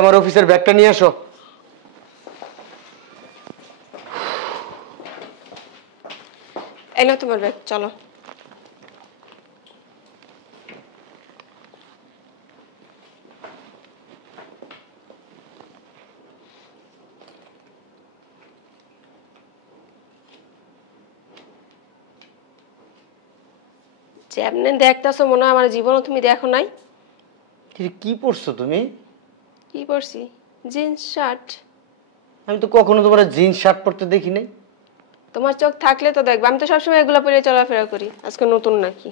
আমার অফিসের ব্যাগটা নিয়ে আসো। এই নাও তোমার ব্যাগ, চলো। যেমনি দেখতেছো মনে হয় আমার জীবনও তুমি দেখো নাই। কি পরছো তুমি? কি পরছি? Jeans shirt. আমি তো কখনো তোমার জিন্স শার্ট পরতে দেখি নাই। তোমার চোখ থাকলে তো দেখবে, আমি তো সবসময় এগুলো পরে চলাফেরা করি। আজকে নতুন নাকি?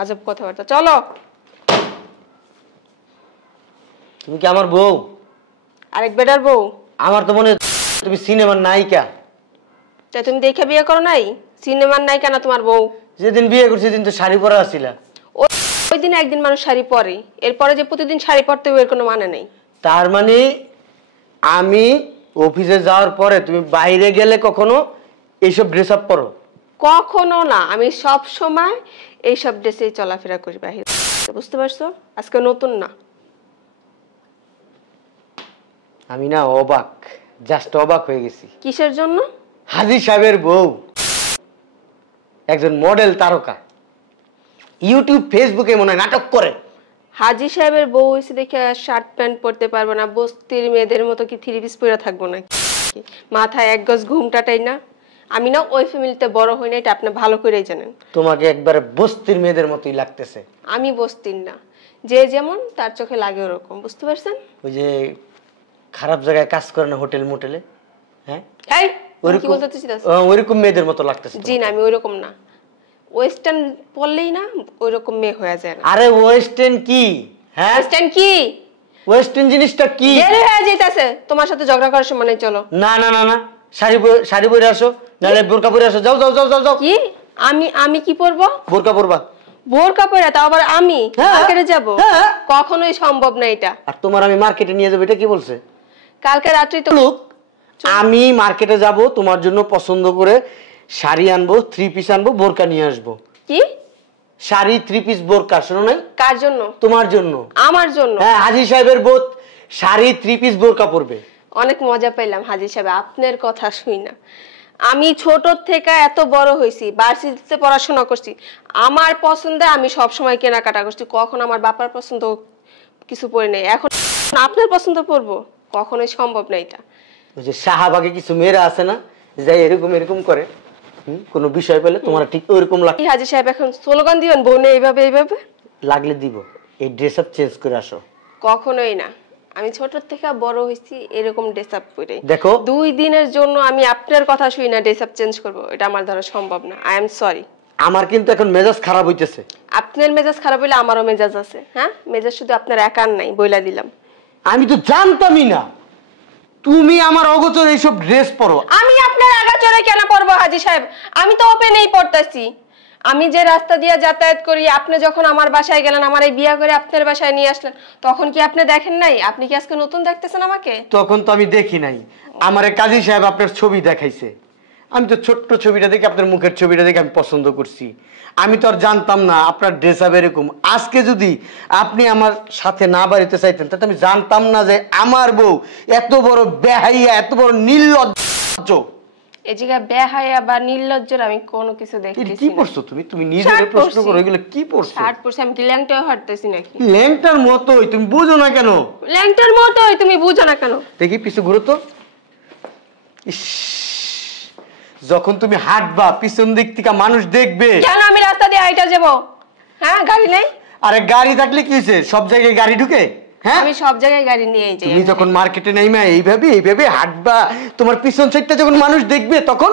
আজব কথাবার্তা। চলো। তুমি কি আমার বউ? আরেক বেটার বউ? আমার তো মনে হয় তুমি সিনেমার নায়িকা। তাই তুমি দেখে বিয়ে করো নাই? সিনেমার নায়িকা না তোমার বউ? যেদিন বিয়ে করছি সেদিন তো শাড়ি পরা ছিলা। ওই দিন একদিন মানুষ শাড়ি পরে, এরপরে যে প্রতিদিন শাড়ি পরতে হবে এর কোনো মানে নেই। তার মানে আমি অফিসে যাওয়ার পরে তুমি বাইরে গেলে কখনো এইসব ড্রেস আপ পরো? কখনো না, আমি সব সময় এইসব ড্রেসেই চলাফেরা করি বাইরে। বুঝতে পারছো? আজকে নতুন না। আমি না অবাক, জাস্ট অবাক হয়ে গেছি। কিসের জন্য? হাজী সাহেবের বউ একজন মডেল তারকা, ইউটিউব ফেসবুকে মনে হয় নাটক করে। হাজী সাহেবের বউ হয়েছে দেখে শার্ট প্যান্ট পরতে পারবো না? বস্তির মেয়েদের মতো কি থ্রি পিস পরে থাকবো না? মাথায় এক গজ ঘুমটাটাই না। আমি না ওই ফ্যামিলিতে বড় হই না, এটা আপনি ভালো করেই জানেন। তোমাকে একবারে বস্তির মেয়েদের মতোই লাগতেছে। আমি বস্তির না, যে যেমন তার চোখে লাগে ওরকম। বুঝতে পারছেন? ওই যে খারাপ জায়গায় কাজ করে না, হোটেল মোটেলে, হ্যাঁ এই কি বলতে চাইছিস? ওইরকম মেয়েদের মতো লাগতেছে। জি না, আমি ওইরকম না। ওয়েস্টার্ন পরলেই না ওইরকম মেয়ে হয়ে যায় না। আরে ওয়েস্টার্ন কি? হ্যাঁ ওয়েস্টার্ন কি? ওয়েস্টার্ন জিনিসটা কি? দেরি হয়ে যাইতাছে, তোমার সাথে ঝগড়া করার সময় নেই, চলো। না না না না, শাড়ি পরে আসো, নাহলে বোরকা পরে আসো। যাও যাও যাও যাও যাও। কি? আমি কি পরবো? বোরকা পরবা? বোরকা পরে? তাও আবার আমি মার্কেটে যাব? হ্যাঁ। কখনোই সম্ভব না এটা। আর তোমার আমি মার্কেটে নিয়ে যাবো, এটা কি বলছে? কালকে রাত্রি তো আমি মার্কেটে যাব, তোমার জন্য পছন্দ করে শাড়ি আনবো, থ্রি পিস আনবো, বোরকা নিয়ে আসবো। কি শাড়ি, থ্রি পিস, বোরকা? শোনো নাই? কার জন্য? তোমার জন্য। আমার জন্য? হ্যাঁ, হাজী সাহেবের বউ শাড়ি, থ্রি পিস, বোরকা পরবে। অনেক মজা পাইলাম হাজী সাহেব আপনার কথা শুই না। আমি ছোট থেকে এত বড় হয়েছি, ভার্সিটিতে পড়াশোনা করছি, আমার পছন্দে আমি সব সময় কেনাকাটা করছি। কখন আমার বাবার পছন্দ কিছু পরে নেই। এখন আপনার পছন্দ পরবো? কখনোই সম্ভব না এটা। ওই যে শাহবাগে কিছু মেয়েরা আছে না, যাই এরকম এরকম করে, কোনো বিষয় পেলে তোমার ঠিক ওইরকম লাগে। হাজী সাহেব এখন স্লোগান দিবেন বউনে এইভাবে এইভাবে? লাগলে দিব। এই ড্রেস আপ চেঞ্জ করে আসো। কখনোই না, আমি ছোট থেকে বড় হয়েছি এরকম ড্রেস আপ পরে। দেখো, 2 দিনের জন্য আমি আপনার কথা শুই না ড্রেস আপ চেঞ্জ করব, এটা আমার দ্বারা সম্ভব না। I am sorry. আমার কিন্তু এখন মেজাজ খারাপ হইতেছে। আপনার মেজাজ খারাপ হইলে আমারও মেজাজ আছে। হ্যাঁ, মেজাজ শুধু আপনার একার নাই, বইলা দিলাম। আমি তো জানতামই না তুমি আমার অগোচর এইসব ড্রেস পরো। আমি আপনার আগাচরে কেন পরবো হাজী সাহেব? আমি তো ওপেনেই পড়তাছি। আমি যে রাস্তা দিয়ে যাতায়াত করি, আপনি যখন আমার বাসায় গেলেন, আমার এই বিয়া করে আপনার বাসায় নিয়ে আসলেন, তখন কি আপনি দেখেন নাই? আপনি কি আজকে নতুন দেখতেছেন আমাকে? তখন তো আমি দেখি নাই। আমারে কাজী সাহেব আপনার ছবি দেখাইছে, আমি তো ছোট্ট ছবিটা দেখে, আপনার মুখের ছবিটা দেখে আমি পছন্দ করছি। আমি তো আর জানতাম না আপনার ড্রেস আপ এরকম। আজকে যদি আপনি আমার সাথে না বাড়িতে চাইতেন, তাহলে আমি জানতাম না যে আমার বউ এত বড় বেহাইয়া, এত বড় নির্লজ্জ। এই জায়গায় বেহায়া বা নির্লজ্জের আমি কোনো কিছু দেখতেছি না। কি পড়ছো তুমি? তুমি নিজের প্রশ্ন করো, এগুলো কি পড়ছো? শার্ট পরছি। আমি কি ল্যাংটাও হাঁটতেছি নাকি? ল্যাংটার মতোই, তুমি বুঝো না কেন? ল্যাংটার মতোই তুমি বুঝো না কেন? দেখি পিছু ঘুরো তো। ইস, যখন তুমি হাঁটবা পিছন দিক থেকে মানুষ দেখবে। কেন আমি রাস্তা দিয়ে হাইটা যাব? হ্যাঁ, গাড়ি নেই? আরে গাড়ি থাকলে কি হয়েছে, সব জায়গায় গাড়ি ঢুকে? হ্যাঁ, আমি সব জায়গায় গাড়ি নিয়েই যাই। তুমি যখন মার্কেটে নাইমা এইভাবে এইভাবে হাঁটবা, তোমার পিছন সাইডটা যখন মানুষ দেখবে, তখন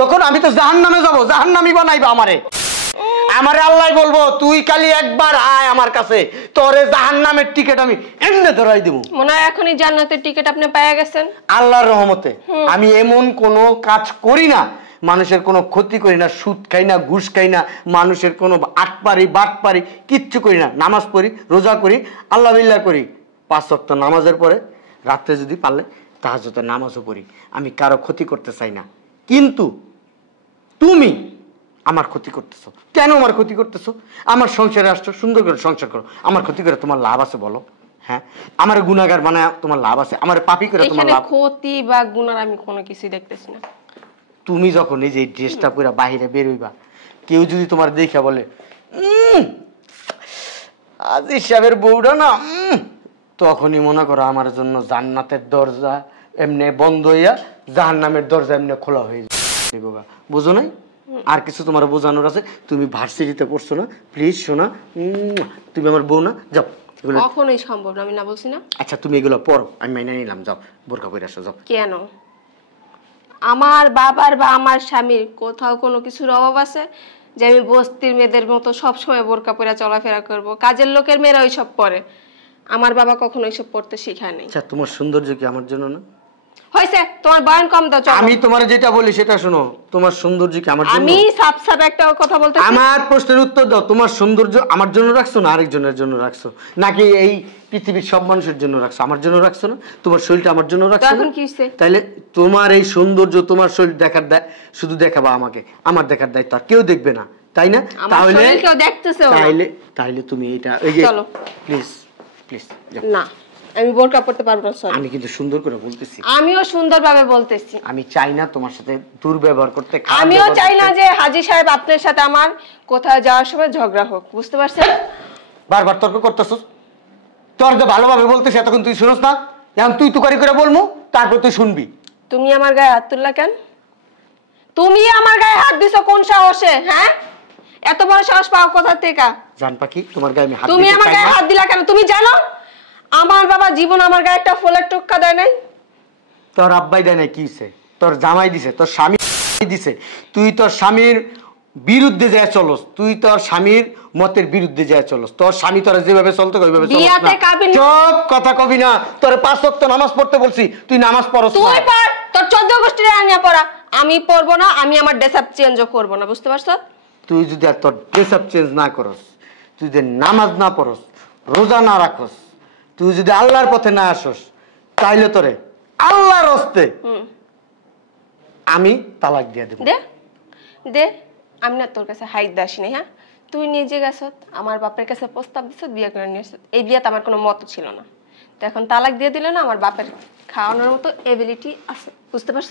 তখন আমি তো জাহান্নামে যাব, জাহান্নামী বানাইবা আমারে। আমারে আল্লাহ বলবো, তুই খালি একবার আয় আমার কাছে, তোরে জাহান্নামের টিকিট আমি এমনি ধরাই দেব। মনে হয় এখনই জান্নাতের টিকিট আপনি পেয়ে গেছেন। আল্লাহর রহমতে আমি এমন কোনো কাজ করি না, মানুষের কোনো ক্ষতি করি না, সুদ খাই না, ঘুষ খাই না, মানুষের কোনো আটপারি বাটপারি কিচ্ছু করি না। নামাজ পড়ি, রোজা করি, আল্লাহ বিল্লাহ করি। 5 ওয়াক্ত নামাজের পরে রাত্রে যদি পারলে তাহাজ্জুদের নামাজও পড়ি। আমি কারো ক্ষতি করতে চাই না। কিন্তু তুমি আমার ক্ষতি করতেছো কেন? আমার ক্ষতি করতেছো? আমার সংসারে আসছো, সুন্দর করে সংসার করো, আমার ক্ষতি করে তোমার লাভ আছে বলো? হ্যাঁ আমার গুনাহগার বানায় তোমার লাভ আছে? আমার পাপী করে তোমার এখানে লাভ? ক্ষতি বা গুনার আমি কোনো কিছুই দেখতেছি না। তুমি যখন এই যে ড্রেসটা পরে বাইরে বের হইবা, কেউ যদি তোমার দেখে বলে আজিজ সাহেবের বউটা না, তখনই মনে করো আমার জন্য জান্নাতের দরজা এমনি বন্ধ হইয়া জাহান্নামের দরজা এমনি খোলা হয়ে যাবে। বুঝো নাই? আর কিছু তোমার বোঝানোর আছে? তুমি ভার্সিটিতে পড়ছো না, প্লিজ শোনা, তুমি আমার বউ না, যাও। কখনোই সম্ভব না, আমি না বলছি না। আচ্ছা তুমি এগুলো পড়ো, আমি মাইনে নিলাম, যাও বোরকা পরে আসো, যাও। কেন আমার বাবার বা আমার স্বামীর কোথাও কোনো কিছুর অভাব আছে যে আমি বস্তির মেয়েদের মতো সবসময় বোরকা পরে চলাফেরা করব? কাজের লোকের মেয়েরা ওইসব পরে, আমার বাবা কখনো ওইসব পড়তে শিখায় নাই। আচ্ছা তোমার সৌন্দর্য কি আমার জন্য না? হইছে, তোমার বয়ান কম দাও, চলো। আমি তোমার যেটা বলি সেটা শোনো, তোমার সৌন্দর্য কি আমার জন্য? আমি সাপ সাপ একটা কথা বলতেছি। আমার প্রশ্নের উত্তর দাও। তোমার সৌন্দর্য আমার জন্য রাখছো না আরেকজনের জন্য রাখছো, নাকি এই পৃথিবীর সব মানুষের জন্য রাখছো? আমার জন্য রাখছো না? তোমার শরীরটা আমার জন্য রাখছো এখন না? কি হইছে? তাইলে তোমার এই সৌন্দর্য তোমার শরীর দেখার শুধু দেখাবা আমাকে, আমার দেখার দায়িত্ব আর কেউ দেখবে না, তাই না? তাহলে কেউ দেখতেছে না। তাইলে তুমি এটা এই যে চলো প্লিজ প্লিজ না, আমি বোরকা পড়তে পারবো না, সরি। আমি কিন্তু সুন্দর করে বলতেছি, আমিও সুন্দরভাবে বলতেছি। আমি চাই না তোমার সাথে দুর্ব্যবহার করতে, আমিও চাই না যে হাজী সাহেব আপনার সাথে আমার কোথাও যাওয়ার সময় ঝগড়া হোক, বুঝতে পারছেন? বারবার তর্ক করতেছস, তোর যে ভালোভাবে বলতেছি এতক্ষণ তুই শুনস না, এখন তুই তুকারি করে বলমু, তারপর তুই শুনবি। তুমি আমার গায়ে হাত তুললা কেন? তুমি আমার গায়ে হাত দিছো কোন সাহসে? হ্যাঁ, এত বড় সাহস পাও কোথা থেকে? জান পাখি, তোমার গায়ে আমি হাত তুমি আমার গায়ে হাত দিলা কেন? তুমি জানো আমার বাবা জীবন আমার গায়ে একটা ফুলের টুক্কা দেয় নাই? তোর আব্বাই দেয় নাই, কি হইছে? তোর জামাই দিছে, তোর স্বামী দিছে। তুই তোর স্বামীর বিরুদ্ধে যায় চলস, তুই তোর স্বামীর মতের বিরুদ্ধে যায় চলস। তোর স্বামী তোরা যেভাবে চলতে ওইভাবে চলস না। চুপ, কথা কবি না। তোর 5 ওয়াক্ত নামাজ পড়তে বলছি, তুই নামাজ পড়স না। তুই পড়, তোর 14 গোষ্ঠীর আনিয়া পড়া। আমি পড়বো না, আমি আমার ড্রেস আপ চেঞ্জও করবো না, বুঝতে পারছ? তুই যদি আর তোর ড্রেস আপ চেঞ্জ না করস, তুই যদি নামাজ না পড়স, রোজা না রাখস, তুই যদি আল্লাহর পথে না আসস, তাইলে তোরে আল্লাহর হস্তে আমি তালাক দিয়ে দেব। দে দে, আমি না তোর কাছে হাইট দাসি নাই। হ্যাঁ, তুই নিজে গেছত আমার বাপের কাছে প্রস্তাব দিছ, বিয়ে করে নিয়ে আসত। এই বিয়েতে আমার কোনো মত ছিল না, তো এখন তালাক দিয়ে দিলে না, আমার বাপের খাওয়ানোর মতো এবিলিটি আছে, বুঝতে পারছ?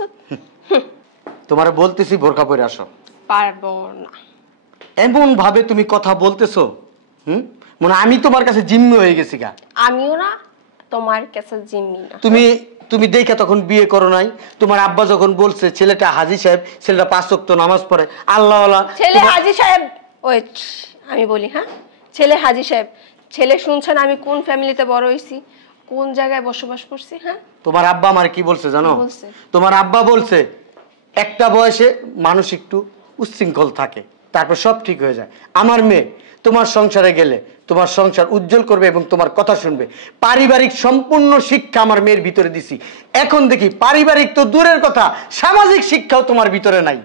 তোমার বলতেছি বোরকা পরে আসো। পারবো না। এমন ভাবে তুমি কথা বলতেছো, মানে আমি তোমার কাছে জিম্মি হয়ে গেছি গা। আমিও না তোমার কাছে জিম্মি না। তুমি দেখে তখন বিয়ে করো নাই? তোমার আব্বা যখন বলছে ছেলেটা হাজী সাহেব, ছেলেটা 5 ওয়াক্ত নামাজ পড়ে, আল্লাহওয়ালা ছেলে হাজী সাহেব। ওয়েট, আমি বলি, হ্যাঁ, ছেলে হাজী সাহেব। ছেলে শুনছেন আমি কোন ফ্যামিলিতে বড় হইছি, কোন জায়গায় বসবাস করছি? হ্যাঁ, তোমার আব্বা আমার কি বলছে জানো? তোমার আব্বা বলছে একটা বয়সে মানুষ একটু উচ্ছৃঙ্খল থাকে, তারপর সব ঠিক হয়ে যায়। আমার মেয়ে তোমার সংসারে গেলে তোমার সংসার উজ্জ্বল করবে এবং তোমার কথা শুনবে। পারিবারিক সম্পূর্ণ শিক্ষা আমার মেয়ের ভিতরে দিছি। এখন দেখি পারিবারিক তো দূরের কথা, সামাজিক শিক্ষাও তোমার ভিতরে নাই।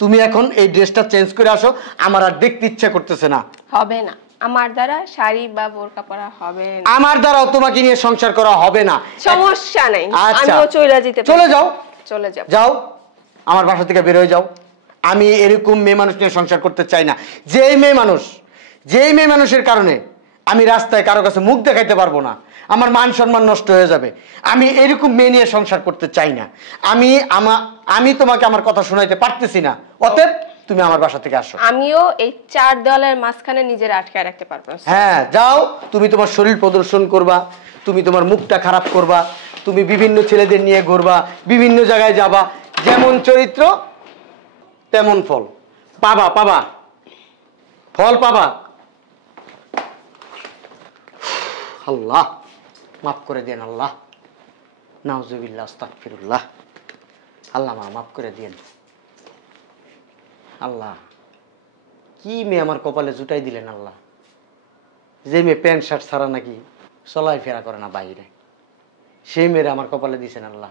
তুমি এখন এই ড্রেসটা চেঞ্জ করে আসো, আমার আর দেখতে ইচ্ছা করতেছে না। হবে না, আমার দ্বারা শাড়ি বা বোরকা পরা হবে না। আমার দ্বারাও তোমাকে নিয়ে সংসার করা হবে না। সমস্যা নাই, আচ্ছা, আমিও চলে যেতে পারি। চলে যাও, চলে যাও, যাও, আমার বাসা থেকে বের হয়ে যাও। আমি এরকম মেয়ে মানুষ নিয়ে সংসার করতে চাই না। যেই মেয়ে মানুষের কারণে আমি রাস্তায় কারো কাছে মুখ দেখাইতে পারবো না, আমার মান সম্মান নষ্ট হয়ে যাবে, আমি এরকম মেয়ে নিয়ে সংসার করতে চাই না। আমি তোমাকে আমার কথা শোনাইতে পারতেছি না, অতএব তুমি আমার বাসা থেকে আসো। আমিও এই 4 দেওয়ালের মাঝখানে নিজের আটকায় রাখতে পারবো না। হ্যাঁ, যাও। তুমি তোমার শরীর প্রদর্শন করবা, তুমি তোমার মুখটা খারাপ করবা, তুমি বিভিন্ন ছেলেদের নিয়ে ঘুরবা, বিভিন্ন জায়গায় যাবা। যেমন চরিত্র তেমন ফল পাবা, ফল পাবা। আল্লাহ মাফ করে দেন, আল্লাহ। নাউজুবিল্লাহ, আস্তাগফিরুল্লাহ। আল্লাহ মাফ করে দেন। আল্লাহ, কি মেয়ে আমার কপালে জুটাই দিলেন আল্লাহ, যে মেয়ে প্যান্ট শার্ট ছাড়া নাকি চলাই ফেরা করে না বাইরে, সেই মেয়েরা আমার কপালে দিছেন আল্লাহ।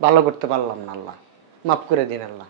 ভালো করতে পারলাম না আল্লাহ, মাফ করে দিন আল্লাহ।